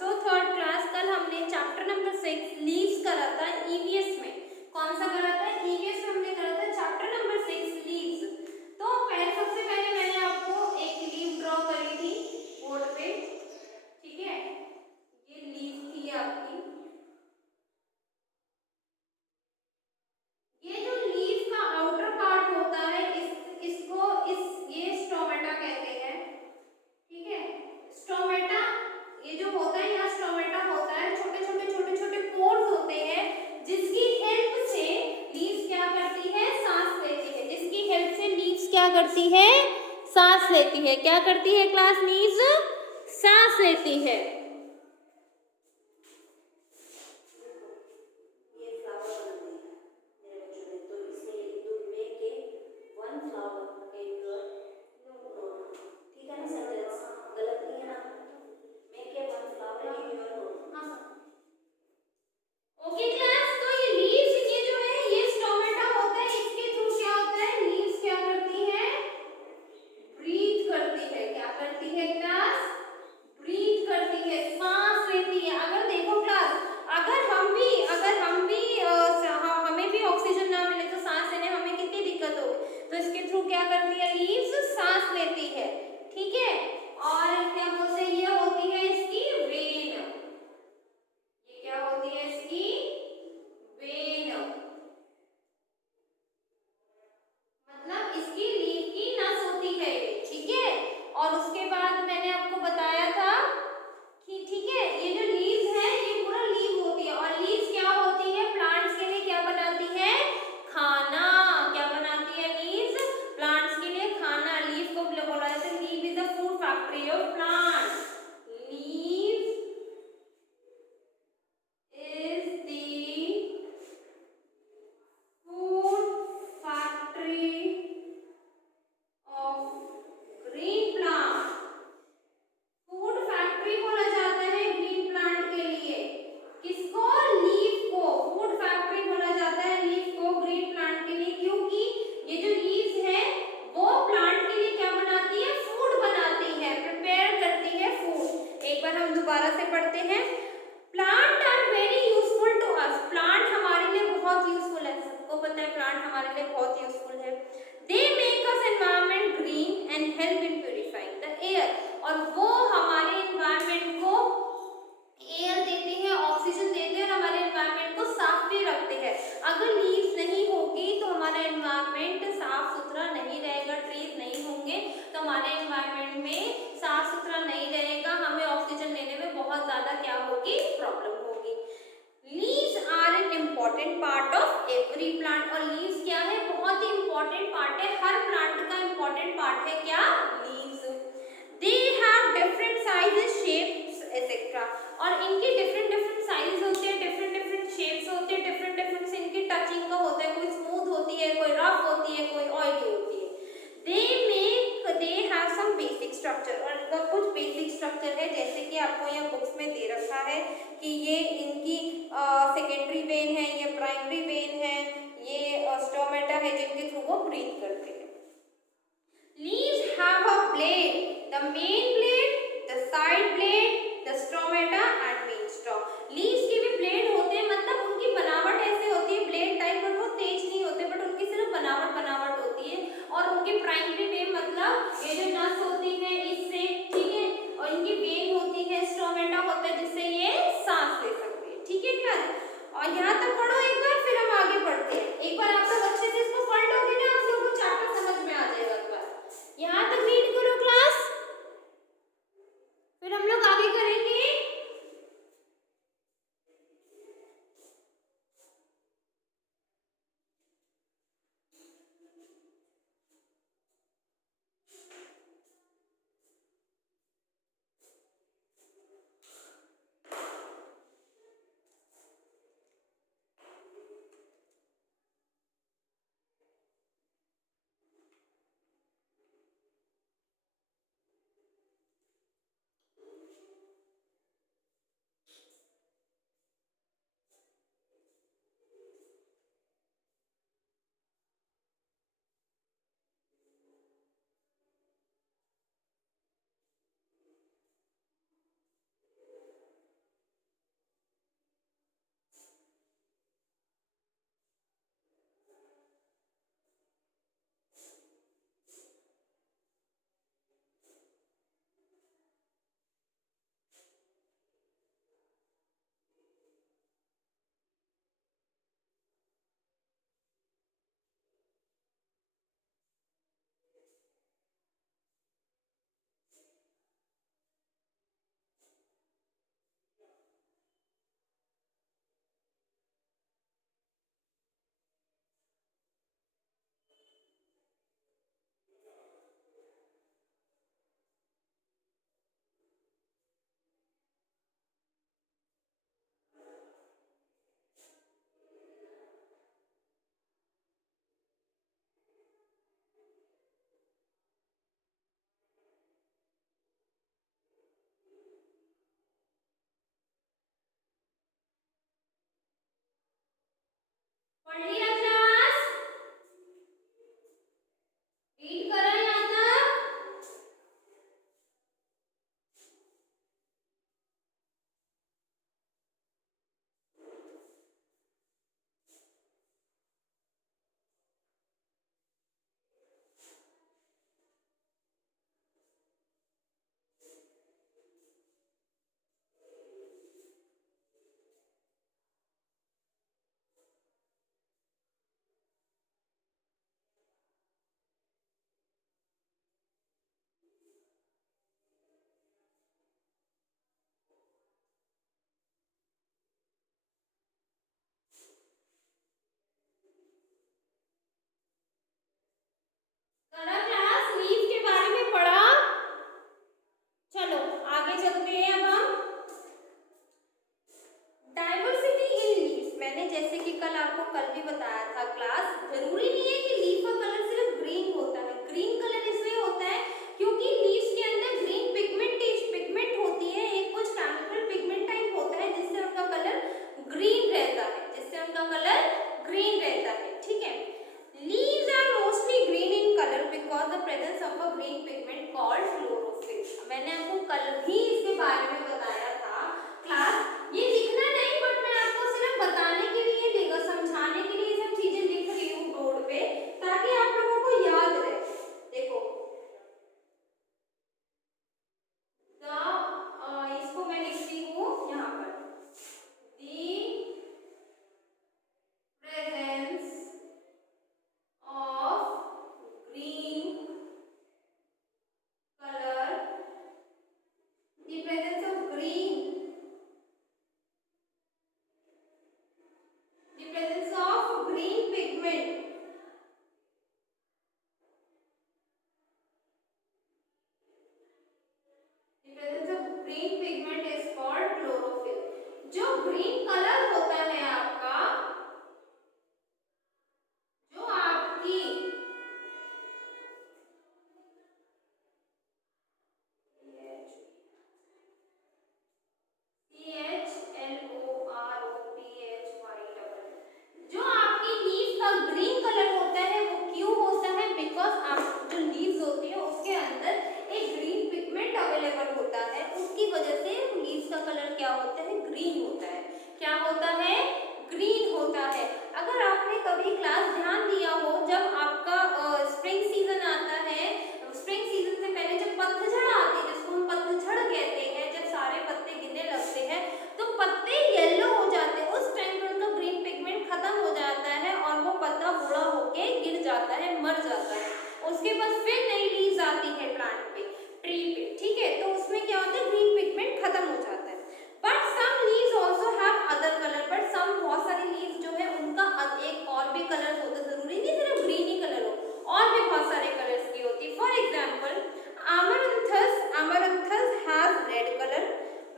So third class, कल हमने chapter number 6 leaves करा था ईवीएस में। कौन सा करा था? ईवीएस में हमने करा था चैप्टर नंबर 6 लीव्स। तो पहले सबसे पहले मैंने आपको एक लीव ड्रॉ करी थी बोर्ड पे, ठीक है, ये लीव थी आपकी। ये जो लीव का आउटर पार्ट होता है इसको ये स्टोमेटा कहते हैं, ठीक है। स्टोमेटा ये जो होता है, यहाँ स्टोमेटा होता है, छोटे छोटे पोर्स होते हैं जिसकी हेल्प से लीव्स क्या करती है? सांस लेती है। जिसकी हेल्प से लीव्स क्या करती है? सांस लेती है। क्या करती है क्लास? लीव्स सांस लेती है। Part of every plant. और लीव्स क्या है? बहुत ही इंपॉर्टेंट पार्ट है, हर प्लांट का इंपॉर्टेंट पार्ट है क्या? Leaves. They have different sizes, shapes etcetera. और इनकी डिफरेंट साइज होते हैं, डिफरेंट शेप्स होते हैं, डिफरेंट इनकी टचिंग का होता है, कोई स्मूथ होती है, कोई रफ होती है, कोई ऑयली होती है। They have some basic structure. और इनका कुछ बेसिक स्ट्रक्चर है, जैसे कि आपको यहाँ बुक्स में दे रखा है कि ये इनकी सेकेंडरी वेन है, ये प्राइमरी वेन है, ये स्टोमेटा है जिनके थ्रू वो ब्रीथ करते हैं। Leaves have a blade, the main blade, the side blade, the stomata and main stock. Leaves के भी ब्लेड होते हैं, मतलब उनकी बनावट ऐसे होती है ब्लेड टाइप, पर वो तेज नहीं होते, बट उनकी सिर्फ बनावट होती है। और उनकी प्राइमरी वेन मतलब ये जो नस होती है इससे, ठीक है, और इनकी वेन होती है, स्टोमेटा होता है जिससे ये सांस ले सकते हैं, ठीक है क्लास। और यहाँ तक पढ़ो एक बार, फिर हम आगे पढ़ते हैं। एक बार आप सब अच्छे से इसको पढ़ लोगे ना, आप लोगों को चैप्टर समझ में आ जाएगा। एक बार यहाँ तक रीड करो क्लास। आपको कल भी बताया था क्लास, जरूरी नहीं है कि लीफ का कलर सिर्फ ग्रीन होता है। ग्रीन कलर इसलिए होता है क्योंकि लीव्स के अंदर ग्रीन पिगमेंट होती है, एक कुछ केमिकल पिगमेंट टाइप होता है जिससे उनका कलर ग्रीन रहता है, जिससे उनका कलर ग्रीन रहता है। ठीक है, leaves are mostly green in colour because the presence of a green pigment called chlorophyll. मैंने आपको कल भी इसके बारे में बताया था क्लास, ये लिखना नहीं बट मैं आपको सिर्फ बताने के लिए देगा, समझाने के लिए सब चीजें लिख रही हूँ बोर्ड पे ताकि आप लोगों को याद रहे। देखो इसको मैं लिखती हूँ यहाँ पर, the presence of green colour, the presence of green, the presence of green pigment, the presence of green pigment is called chlorophyll. जो ग्रीन कलर होता है आपका, जो आपकी जो आपकी लीफ का ग्रीन कलर होता है वो क्यों होता है? बिकॉज आप जो लीव्स होती है उसके अंदर एक ग्रीन पिगमेंट अवेलेबल होता है, उसकी वजह से लीव्स का कलर क्या होता है? ग्रीन होता है। क्या होता है? ग्रीन होता है। अगर आपने कभी क्लास ध्यान दिया हो, जब आपका स्प्रिंग सीजन आता है, स्प्रिंग सीजन से पहले जब पतझड़ आती है, जिसको हम पतझड़ कहते हैं, जब सारे पत्ते गिरने लगते हैं तो पत्ते येलो हो जाते हैं, उस टाइम पर उनका ग्रीन पिगमेंट खत्म हो जाता है और वो पत्ता बूढ़ा होके गिर जाता है, मर जाता है। उसके बाद फिर नई लीव्स आती है प्लांट पे, ट्री पे। ठीक है, तो उसमें क्या होता है? ग्रीन पिगमेंट खत्म हो जाता है। But some leaves also have other colour, but some बहुत सारी लीव्स जो है उनका एक और भी कलर होता है, जरूरी नहीं सिर्फ ग्रीन ही कलर हो, और भी बहुत सारे कलर्स की होती है। For example amaranthus has red color,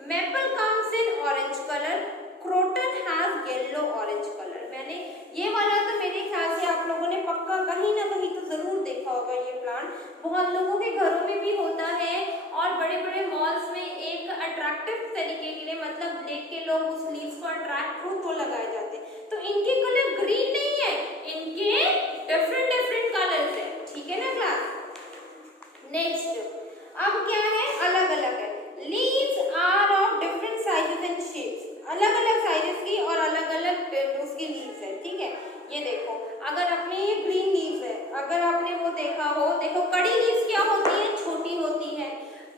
maple comes in orange color, croton has yellow orange color। मैंने ये वाला तो मेरे ख्याल से आप लोगों ने पक्का कहीं ना कहीं तो जरूर देखा होगा, ये प्लांट बहुत लोगों के घरों में भी होता है और बड़े बड़े मॉल्स में एक अट्रैक्टिव तरीके के लिए, मतलब देख के लोग उस लीव्स को अट्रैक्ट हो तो लगाए जाते हैं। तो इनके कलर ग्रीन नहीं है, इनके डिफरेंट कलर्स है। ठीक है ना क्लास? नेक्स्ट अब क्या है? अलग अलग है। Leaves are of different sizes and shapes, अलग अलग साइजेस की और अलग अलग उसकी लीव्स है। ठीक है, ये देखो, अगर आपने ये ग्रीन लीव्स है, अगर आपने वो देखा हो, देखो कड़ी लीव्स क्या होती है? छोटी होती है।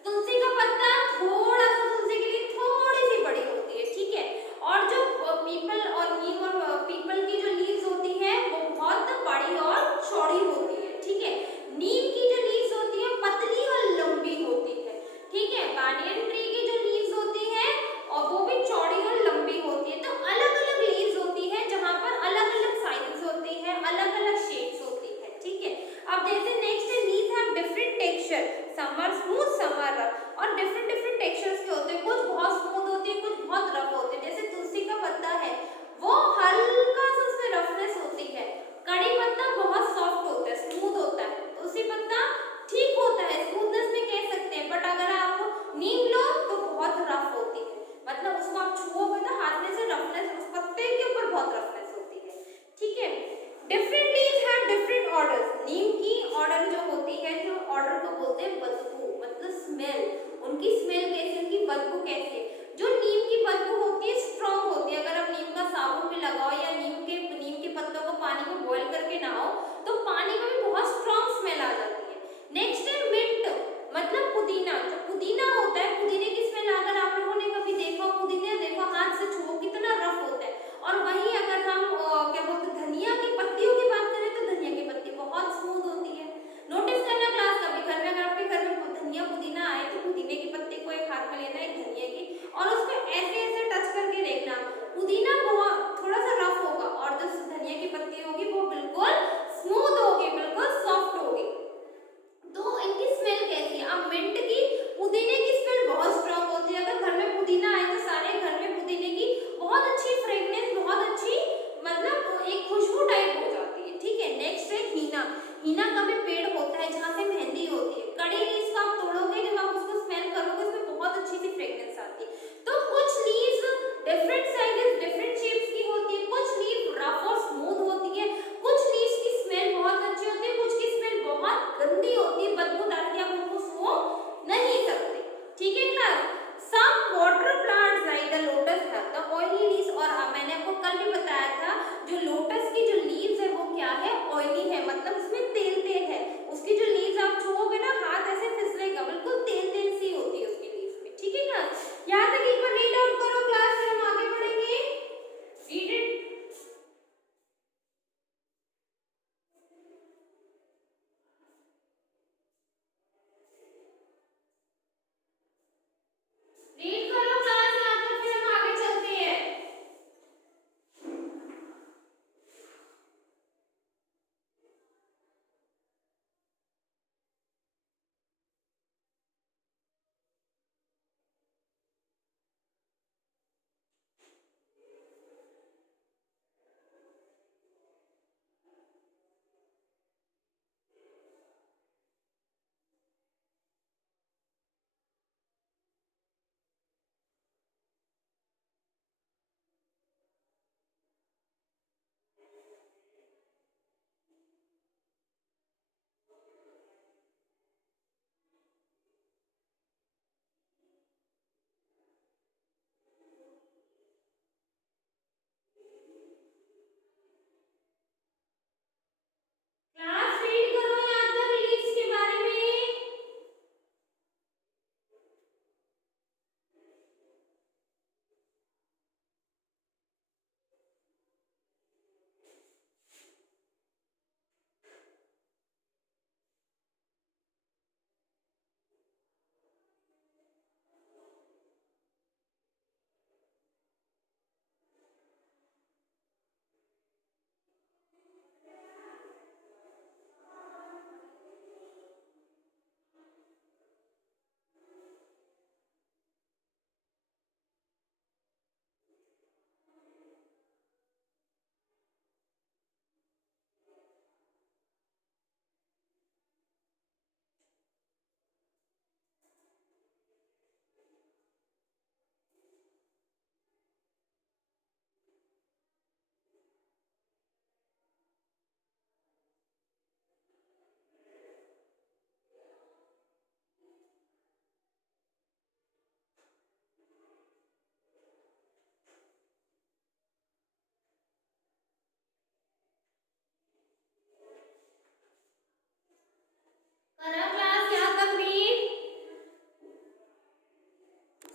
तुलसी का पत्ता थोड़ा सा तुलसी के लिए थोड़ी सी बड़ी होती है। ठीक है, और जो पीपल और नीम और पीपल की जो लीव्स होती है वो बहुत बड़ी और चौड़ी होती है। ठीक है, नीम की जो लीव्स होती है पतली और लंबी होती है। ठीक है, banyan ट्री की जो लीव्स होती है और वो भी चौड़ी और लंबी होती है। तो अलग अलग लीव्स होती है जहाँ पर अलग अलग साइजेस होती है, अलग अलग शेप्स होती है। ठीक है, अब जैसे नेक्स्ट है, leaves have different texture, some are smooth some are rough, और डिफरेंट टेक्सचर्स के होते हैं, कुछ बहुत स्मूथ होती है, कुछ बहुत रफ होते हैं। जैसे तुलसी का पत्ता है वो हल्का सा उसमें रफनेस होती है, कड़ी पत्ता बहुत सॉफ्ट होता है, स्मूथ होता है, तुलसी पत्ता ठीक होता है, स्मूथनेस में कह सकते हैं। बट अगर आप नीम लो तो बहुत रफ होती है, मतलब उसको आप छुओगे तो हाथ में से रफनेस, उस पत्ते के ऊपर बहुत रफनेस होती है। ठीक है, different leaves have different orders. नीम की ऑर्डर जो होती है, जो ऑर्डर को बोलते हैं बदबू, मतलब स्मेल, उनकी स्मेल कैसी, उनकी बदबू कैसी है? जो नीम की बदबू होती है स्ट्रॉन्ग होती है, अगर आप नीम का साबुन भी लगाओ या नीम के पत्तों को पानी में बॉईल करके नहाओ तो पानी में भी बहुत स्ट्रॉन्ग स्मेल आ जाती है। नेक्स्ट है मिंट, मतलब पुदीना। जो पुदीना होता है, पुदीने की स्मेल अगर आप लोगों ने कभी देखा, पुदीना देखो हाथ से छुओ कितना रफ होता है। और वहीं अगर हम क्या बोलते हैं, धनिया की पत्तियों की बात करें तो धनिया की पत्ती बहुत स्मूथ होती है। नोटिस करना क्लास, कभी घर में, अगर आपके घर में धनिया पुदीना आए तो पुदीने की पत्ती को एक हाथ में लेना, एक धनिया की, और उसको ऐसे ऐसे टच करके देखना, पुदीना बहुत थोड़ा सा रफ होगा और जो धनिया की पत्ती होगी वो बिल्कुल स्मूथ होगी, बिल्कुल सॉफ्ट होगी। तो इनकी स्मेल कैसी है? अब मिंट की, पुदीने की स्मेल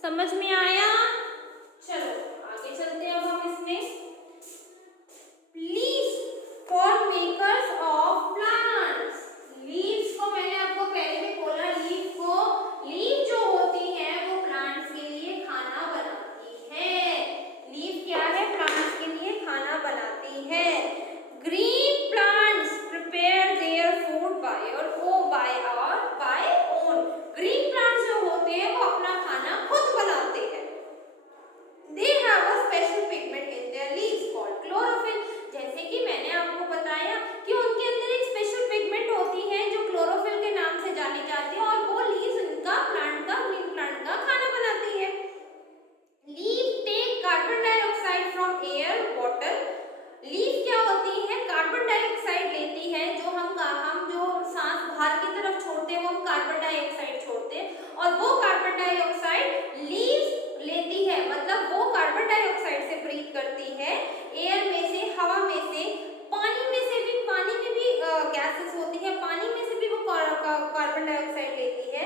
समझ में आया? चलो आगे चलते हैं अब हम इसमें। Leaves for makers of plants. Leaves को मैंने आपको पहले भी बोला, लीव जो होती है वो प्लांट्स के लिए खाना बनाती है। लीव क्या है? प्लांट्स के लिए खाना बनाती है। Green plants prepare their food by own. Green plants जो होते हैं वो अपना खाना खुद बनाते हैं। They have a special pigment in their leaves called chlorophyll। जैसे कि मैंने आपको बताया कि उनके अंदर एक स्पेशल पिगमेंट होती है जो क्लोरोफिल के नाम से जानी जाती है, और वो लीव्स उनका ग्रीन प्लांट का खाना बनाती है। Leaf take carbon dioxide from air water. Leaf क्या होती है? कार्बन डाइऑक्साइड लेती है, जो हम जो सांस बाहर की तरफ छोड़ते हैं वो हम कार्बन डाइऑक्साइड छोड़ते हैं, और वो कार्बन डाइऑक्साइड लीव्स लेती है, मतलब वो कार्बन डाइऑक्साइड से ब्रीथ करती है, एयर में से, हवा में से, पानी में भी गैसेस होती है, पानी में से भी वो कार्बन डाइऑक्साइड लेती है,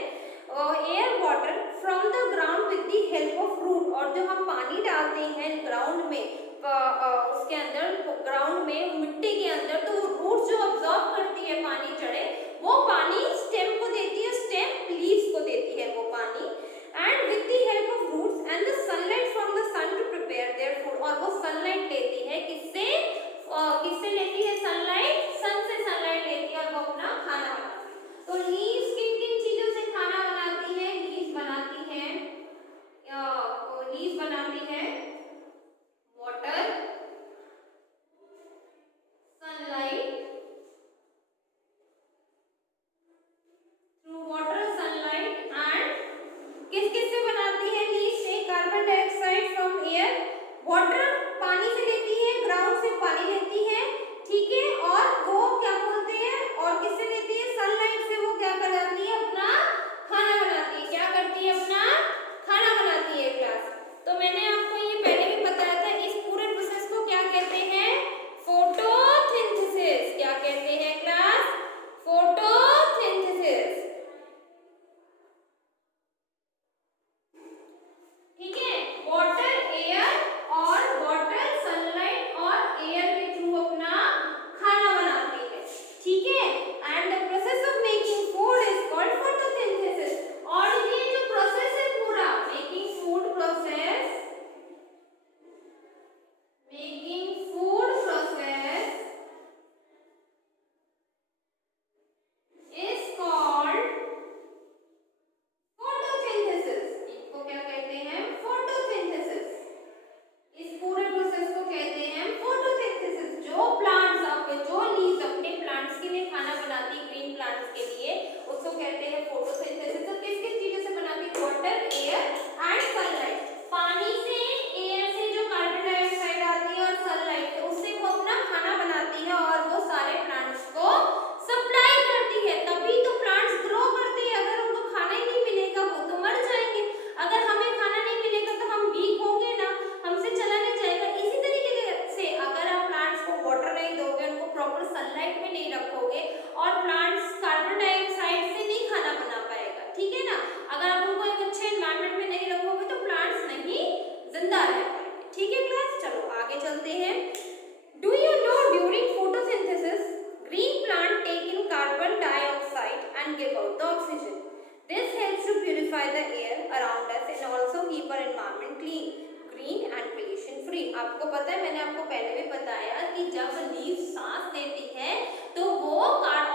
air water from the ground with the help of root. और जो हम पानी डालते हैं ग्राउंड में, उसके अंदर ग्राउंड में मिट्टी के अंदर, तो रूट जो ऑब्जॉर्व करती है पानी चढ़े, वो पानी स्टेम को देती है, स्टेम लीव्स को देती है वो पानी, and with the help of roots and the sunlight from the sun to prepare their food. और वो सनलाइट लेती है, किससे लेती है? सनलाइट, सन से सनलाइट लेती है और वो अपना खाना बनाती है। तो लीव्स किन किन चीजों से खाना बनाती है? लीव्स बनाती है water, sunlight, through water, sunlight, and किस से बनाती है? लीव्स से carbon dioxide from air, water पानी से लेती है, ग्राउंड से पानी लेती है, ठीक है, और वो क्या बोलते हैं, और किससे लेती है? सनलाइट से। वो क्या कराती है? अपना खाना बनाती है। क्या करती है? अपना खाना बनाती है क्लास। तो मैंने आपको ये पहले भी बताया था, इस पूरे प्रोसेस को क्या कहते हैं? फोटोसिंथेसिस। क्या कहते हैं क्लास? फोटोसिंथेसिस। ठीक है, वाटर, एयर, और वाटर, सनलाइट और एयर के थ्रू अपना खाना बनाती है, ठीक है। And the process of making food is called photosynthesis. और ये जो प्रोसेस है पूरा, making food process is called photosynthesis. इनको क्या कहते हैं? फोटोसिंथेसिस। इस पूरे प्रोसेस को कहते हैं फोटोसिंथेसिस। जो लीव्स अपने प्लांट्स के लिए खाना बनाती, ग्रीन प्लांट्स के लिए, उसको कहते हैं फोटोसिंथेसिस। तो किस किस चीजों से बनाती? Water, air and sunlight. पानी से, एयर से जो कार्बन डाइऑक्साइड आती है, और सनलाइट उससे वो अपना खाना बनाती है, और वो सारे प्लांट्स को सप्लाई करती है। तभी तो प्लांट्स ग्रो करते हैं। अगर उनको खाना ही नहीं मिलेगा वो तो मर जाएंगे। अगर हमें खाना नहीं मिलेगा तो हम वीक होंगे ना, हमसे चला नहीं जाएगा। इसी तरीके से अगर आप प्लांट्स को वाटर नहीं दोगे, उनको प्रॉपर सनलाइट में नहीं रखोगे, और प्लांट्स कार्बन डाइऑक्साइड से नहीं खाना बना पाएगा, ठीक है ना। अगर आप उनको एक अच्छे एनवायरनमेंट में नहीं रखोगे तो प्लांट्स नहीं जिंदा रह पाएंगे, ठीक है क्लास। चलो आगे चलते हैं। Do you know during photosynthesis green plant take in carbon dioxide and give out the oxygen. This helps to purify the air around us and also keep our environment clean, green and pollution free. आपको पता है, मैंने आपको पहले भी बताया कि जब लीफ सांस लेती है तो वो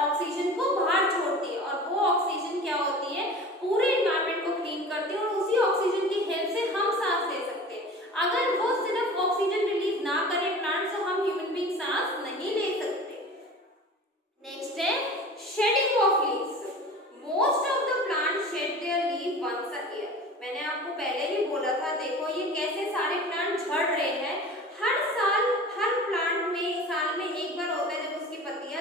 ऑक्सीजन को बाहर छोड़ती है, और वो ऑक्सीजन क्या होती है? पूरे एनवायरनमेंट को क्लीन करती है, और उसी ऑक्सीजन की हेल्प से हम सांस ले सकते हैं। अगर वो सिर्फ ऑक्सीजन रिलीज ना करे प्लांट, तो हम ह्यूमन बीइंग सांस नहीं ले सकते। नेक्स्ट है shedding of leaves. Most of the plants shed their leaf once a year. मैंने आपको पहले भी बोला था, देखो ये कैसे सारे प्लांट झड़ रहे हैं। हर साल हर प्लांट में साल में एक बार होता है जब उसकी पत्तियां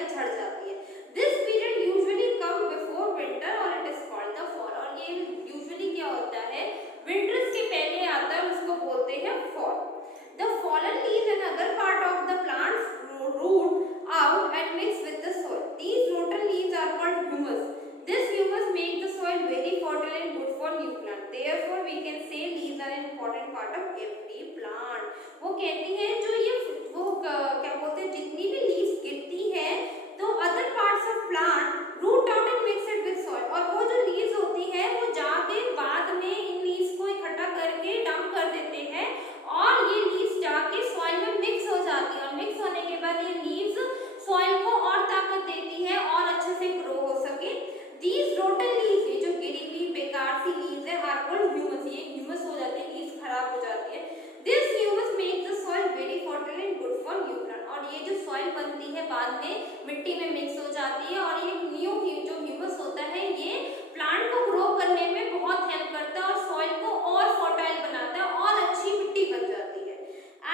वो कहती है जो ये वो क्या बोलते हैं, जितनी भी लीव्स गिरती है तो other parts of plant root out and mix it with soil, और वो जो लीव्स होती है वो जाके बाद में इन लीव्स को इकट्ठा करके डंप कर देते हैं और ये लीव्स जाके सॉइल में मिक्स हो जाती है, और मिक्स होने के बाद ये लीव्स सॉइल को और ताकत देती है और अच्छे से ग्रो हो सके। These rotten leaves, ये जो गिरी हुई बेकार सी लीव्स है, are called humus, ये ह्यूमस हो जाती है, लीव्स खराब हो जाती है। This humus makes the soil very fertile and good for new plant, और ये जो सॉइल बनती है बाद में मिट्टी में मिक्स हो जाती है और ये न्यू जो ह्यूमस होता है ये प्लांट को ग्रो करने में बहुत हेल्प करता है और सॉइल को और फर्टाइल बनाता है और अच्छी मिट्टी बन जाती है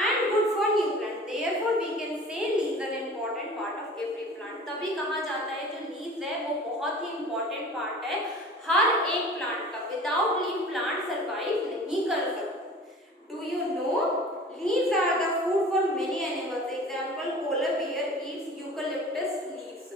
and good for new plant. Therefore we can say leaves are an important part of every plant. तभी कहा जाता है जो लीव्स है वो बहुत ही important part है हर एक प्लांट का। विदाउट लीव प्लांट सर्वाइव नहीं कर सकता। Do you know leaves are the food for many animals. Example, polar bear eats eucalyptus leaves.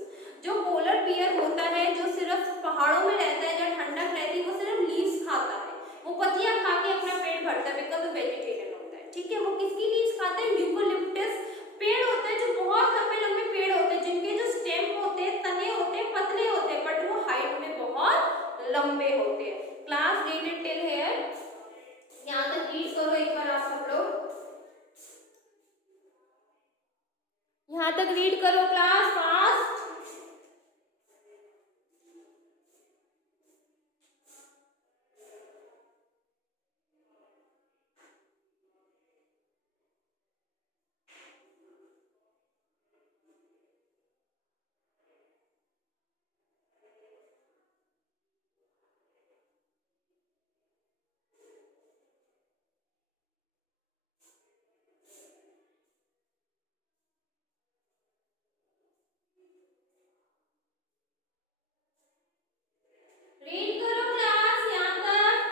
जो पोलर बियर होता है जो सिर्फ पहाड़ों में रहता है, जहाँ ठंडक रहती है, वो सिर्फ लीव्स खाता है, वो पत्तियां खा के अपना पेट भरता है बिकॉज वो वेजिटेरियन होता है। ठीक है, वो किसकी लीव्स खाता है? यूकोलिप्टस पेड़ होते हैं जो बहुत लंबे लंबे पेड़ होते हैं जिनके जो स्टेम होते हैं, तने होते हैं, पतले होते हैं बट वो हाइट में बहुत लंबे होते हैं। Class read it till here, यहाँ तक रीड करो एक बार आप सब लोग, यहाँ तक रीड करो क्लास फास्ट। रीड करो क्लास यहाँ तक।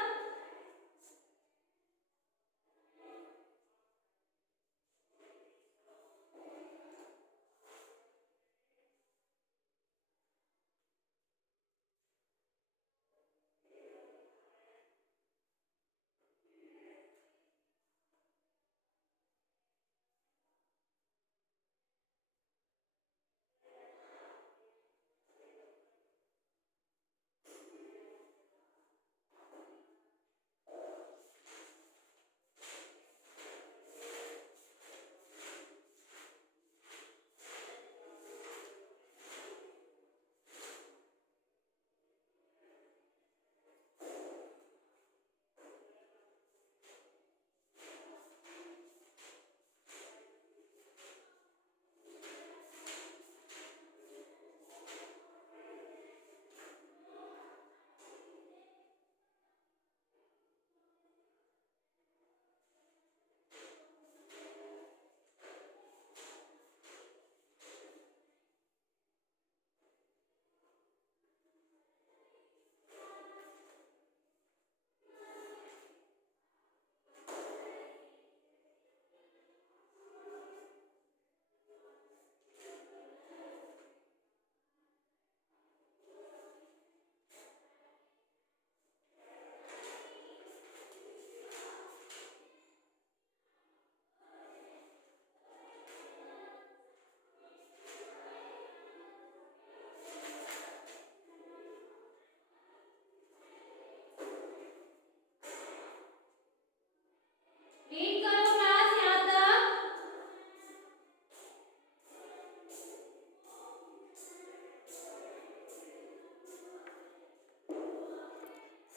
रीड करो क्लास यहाँ तक।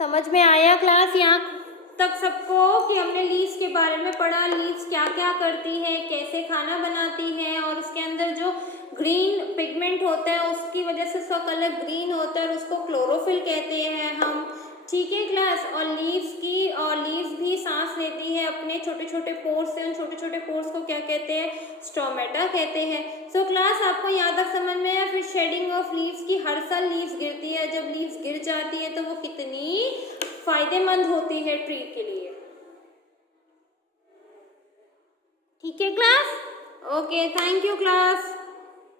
समझ में आया क्लास यहाँ तक सबको कि हमने लीव्स के बारे में पढ़ा, लीव्स क्या क्या करती है, कैसे खाना बनाती है और उसके अंदर जो ग्रीन पिगमेंट होता है उसकी वजह से उसका कलर ग्रीन होता है और उसको क्लोरोफिल कहते हैं हम। ठीक है क्लास, और लीव्स भी सांस लेती है अपने छोटे छोटे पोर्स से, उन छोटे छोटे पोर्स को क्या कहते हैं? स्टोमेटा कहते हैं। सो क्लास आपको यहाँ तक समझ में आया। फिर शेडिंग ऑफ लीव्स की हर साल लीव्स गिरती है, जब लीव्स गिर जाती है तो वो कितनी फायदेमंद होती है ट्री के लिए। ठीक है class, okay, thank you class.